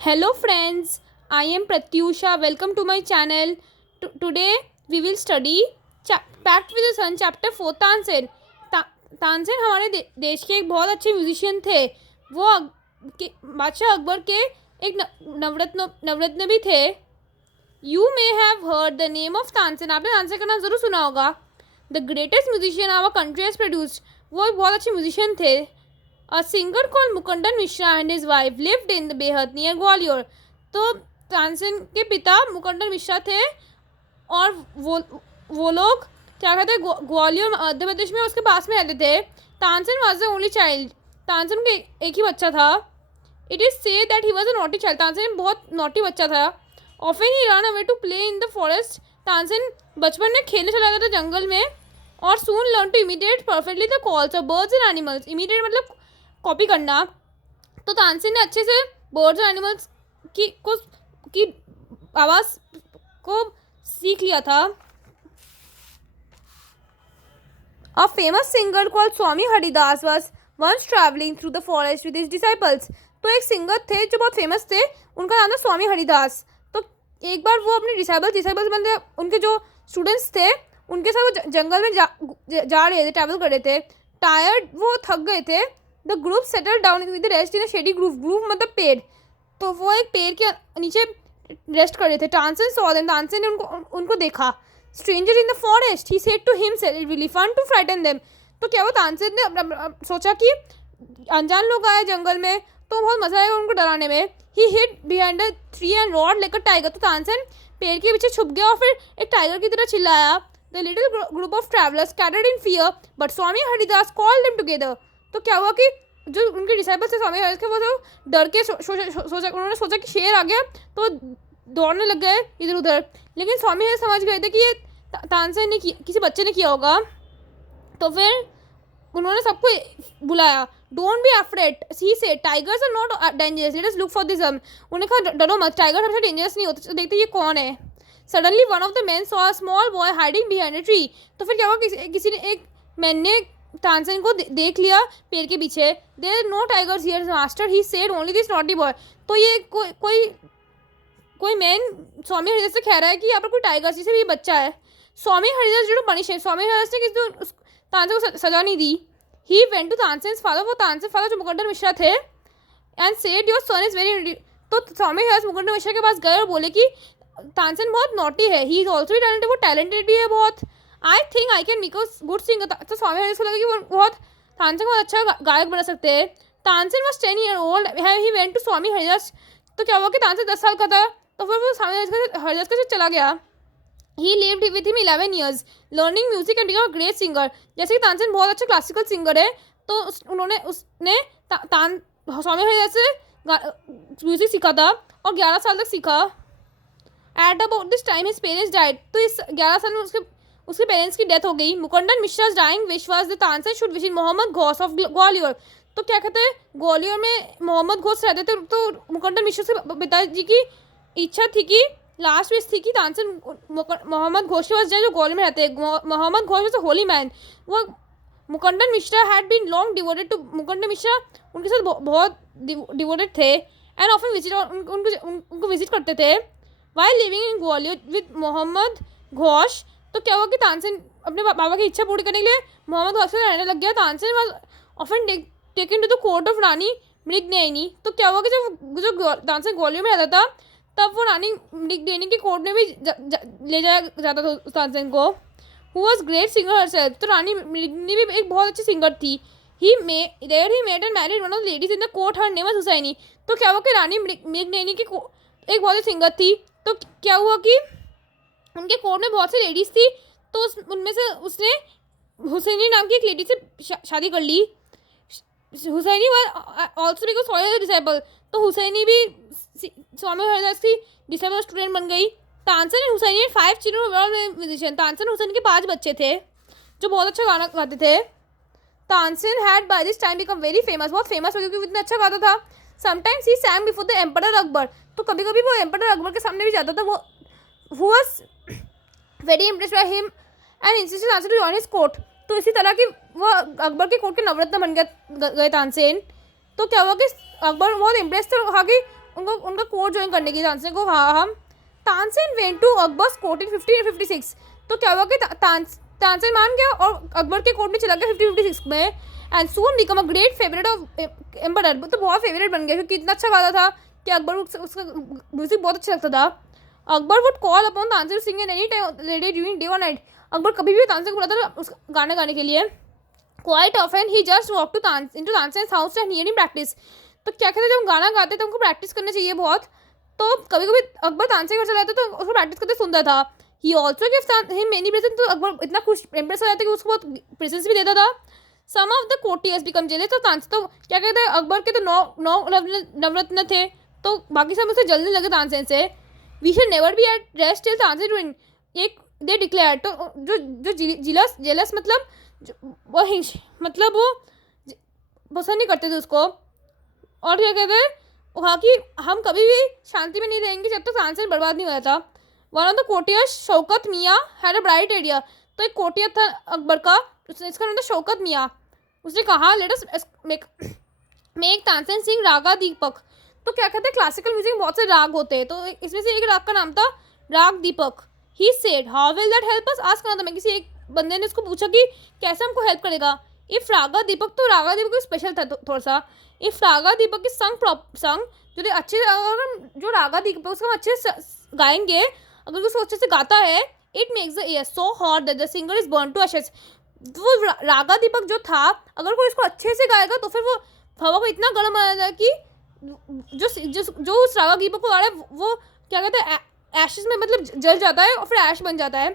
Hello friends, I am Pratyusha. Welcome to my channel. Today we will study Pact with the Sun chapter 4 Tansen. Tansen हमारे देश के एक बहुत अच्छे म्यूजिशियन थे। वो बादशाह अकबर के एक नवरत्न भी थे। You may have heard the name of Tansen. आपने तानसेन का नाम जरूर सुना होगा। The greatest musician our country has produced। वो एक बहुत अच्छे म्यूजिशियन थे। A singer called Mukundan Mishra and his wife lived in the बेहद near ग्वालियर। तो तानसेन के पिता मुकुंदन मिश्रा थे और वो लोग क्या कहते हैं ग्वालियर मध्य प्रदेश में उसके पास में रहते थे। Tansen was the only child. Tansen के एक ही बच्चा था। It is said that he was a naughty child. Tansen बहुत नॉटी बच्चा था। Often he ran away to play in the forest. Tansen बचपन में खेलने चला जाता था जंगल में और soon learn to imitate perfectly the calls of birds and animals. Imitate मतलब कॉपी करना। तो तानसेन ने अच्छे से बर्ड्स और एनिमल्स की आवाज़ को सीख लिया था। A famous singer called Swami Haridas was once traveling through the forest with his disciples। तो एक सिंगर थे जो बहुत फेमस थे, उनका नाम था स्वामी हरिदास। तो एक बार वो अपने डिसाइबल्स मतलब उनके जो स्टूडेंट्स थे उनके साथ वो जंगल में जा रहे थे, ट्रैवल कर रहे थे। टायर्ड, वो थक गए थे। The group settle down with rest in a shady group मतलब पेड़। तो वो एक पेड़ के नीचे रेस्ट कर रहे थे। Tansen saw them. तानसेन ने उनको देखा। Stranger in the forest, he said to himself, it will be fun to frighten them. तो क्या वो तानसेन ने सोचा कि अनजान लोग आए जंगल में तो बहुत मजा आएगा उनको डराने में। ही hide behind a tree and rod like a tiger. तो तानसेन पेड़ के पीछे छुप गया और फिर एक टाइगर की तरह चिल्लाया। The little group of travellers scattered in fear but Swami Haridas called them together. तो क्या हुआ कि जो उनके डिसाइबल्स थे स्वामी हरिदास के, वो तो डर के उन्होंने सोचा कि शेर आ गया तो दौड़ने लग गए इधर उधर। लेकिन स्वामी हरिदास समझ गए थे कि ये तानसेन ने किसी बच्चे ने किया होगा। तो फिर उन्होंने सबको बुलाया। Don't be afraid, he said, tigers are not dangerous, let us look for this. उन्हें कहा डरो मत, टाइगर हमसे डेंजरस नहीं होते। तो देखते ये कौन है। Suddenly one of the man saw a small boy hiding behind a tree. तो फिर क्या हुआ, किसी ने एक मैन ने तानसेन को देख लिया पेड़ के पीछे। There are no tigers here master, he said only this naughty boy. तो ये कोई मैन स्वामी हरिदास से कह रहा है कि यहाँ पर कोई टाइगर जिसे भी बच्चा है। स्वामी हरिदास जो पनिश है, स्वामी हरिदास ने तानसेन को सजा नहीं दी। He went to Tansen's father, वो तानसेन फादर जो मुकुंदन मिश्रा थे, and said your son is very. तो स्वामी हरिदास मुकुंदन मिश्रा के पास गए और बोले कि तानसेन बहुत नॉटी है, ही इज ऑल्सो टैलेंटेड, वो टैलेंटेड भी है बहुत। I think I can make a good singer. तो स्वामी हरिदास को लगा कि वो बहुत तानसेन बहुत अच्छा गायक बना सकते हैं। Tansen was 10 years old, he went to Swami Haridas. तो क्या हुआ कि तानसेन 10 साल का था तो फिर वो स्वामी हरिदास के साथ चला गया। ही lived with him 11 years, learning music and become a great singer. जैसे कि तानसेन बहुत अच्छा क्लासिकल सिंगर है तो उसने स्वामी हरिदास से म्यूजिक सीखा था और 11 साल तक सीखा। At about this time his parents died. तो इस 11 साल में उसके पेरेंट्स की डेथ हो गई। Mukundan Mishra's dying wish was that Tansen should visit Mohammed Ghosh of Gwalior. तो क्या कहते हैं, ग्वालियर में मोहम्मद घोष रहते थे। तो मुकुंदन मिश्रा से पिताजी की इच्छा थी कि लास्ट विश थी कि तानसेन मोहम्मद घोष के पास जाए जो ग्वालियर में रहते हैं। Mohammed Ghosh was a holy man. वो Mukundan Mishra had been long devoted to, Mukundan Mishra उनके साथ बहुत डिवोटेड थे एंड ऑफन विजिट, उनको विजिट करते थे। While living in Gwalior with Mohammed Ghosh. तो क्या हुआ कि तानसेन अपने बाबा की इच्छा पूरी करने के लिए मोहम्मद घोष से रहने लग गया। Tansen was often taken to the court of Rani Mrignayani. तो क्या हुआ कि जो तानसेन ग्वालियर में रहता था तब वो रानी मृगनयनी के कोर्ट में भी ले जाया जाता था तानसेन को। Who was great singer herself. तो रानी मृगनयनी भी एक बहुत अच्छी सिंगर थी। He made and married one of the ladies in the court, her name was Husaini. तो क्या हुआ कि रानी मृगनयनी की एक बहुत अच्छी सिंगर थी। तो क्या हुआ कि उनके कोर्ट में बहुत सी लेडीज़ थी तो उनमें से उसने हुसैनी नाम की एक लेडी से शादी कर ली। Husaini also because Swami disciple. तो हुसैनी भी स्वामी हरिदास की डिसाइबल स्टूडेंट बन गई। Tansen and Husaini 5 children musician. Tansen Husain के 5 बच्चे थे जो बहुत अच्छा गाना गाते थे। Tansen had by this time become very famous, बहुत फेमस हो क्योंकि इतना अच्छा गाता था। Sometimes he sang before the emperor Akbar. तो कभी कभी वो एम्परर अकबर के सामने भी जाता था। वो who was very impressed by him and insisted Taनसेन to join his court। तो इसी तरह की वो अकबर के कोर्ट के नवरत्न बन गए तानसेन। तो क्या हुआ कि अकबर बहुत इम्प्रेस थे, कहा कि उनको उनका कोर्ट ज्वाइन करने की तानसेन को कहा हम Tansen went to Akbar's court in 1556। तो क्या हुआ कि तानसेन मान गया और अकबर के कोर्ट में चला गया 1556 में and soon become a great favourite of emperor. तो बहुत फेवरेट बन गया क्योंकि इतना अच्छा गाता था कि अकबर उसका म्यूजिक बहुत अच्छा लगता था। Akbar would call upon Tansen to sing in any time during day और नाइट। अकबर कभी भी तानसेन को बुलाता था उस गाना गाने के लिए। Quite often he just walk to into Tansen's house and hear him practice. तो क्या कहते हैं जब गाना गाते तो उनको प्रैक्टिस करना चाहिए बहुत। तो कभी कभी अकबर तानसेन घर चला जाता तो उसको प्रैक्टिस करते सुनता था। He also gives him many present. तो अकबर इतना खुश इम्प्रेस हो जाता कि उसको बहुत प्रेजेंस भी देता था। Some of the courtiers become jealous. तो तानसेन तो क्या कहते हैं अकबर के तो नौ नवरत्न थे तो बाकी सब उसे जलने लगे तानसेन से। We should never be at rest till Tansen win. एक दे डिक्लेयर। तो जो जेलस मतलब वो हिंस मतलब वो पसंद नहीं करते थे उसको। और क्या कहते हैं वहाँ की हम कभी भी शांति में नहीं रहेंगे जब तक तानसेन बर्बाद नहीं हो जाता। One of the courtiers Shaukat मियाँ हैड अ ब्राइट आइडिया। तो एक कोर्टियर था अकबर का इसका नाम था शौकत मियाँ। उसने कहा लेट अस मेक तानसेन सिंग रागा दीपक। तो क्या कहते हैं क्लासिकल म्यूजिक में बहुत से राग होते हैं तो इसमें से एक राग का नाम था Raag Deepak. He said how will that help us. Ask करना था मैं किसी एक बंदे ने उसको पूछा कि कैसे हमको हेल्प करेगा। इफ रागा दीपक। तो रागा दीपक स्पेशल था थोड़ा सा। इफ रागा दीपक की संग जो अच्छे अगर जो रागा दीपक उसको हम अच्छे से गाएंगे अगर उसको अच्छे से गाता है it makes the air so hot that the singer is burn to ashes. वो रागा दीपक जो था अगर कोई इसको अच्छे से गाएगा तो फिर वो हवा को इतना गर्म आ जाता है कि जो उस रागा दीपक को गा रहा है वो क्या कहते हैं एशेस में मतलब जल जाता है और फिर ऐश बन जाता है।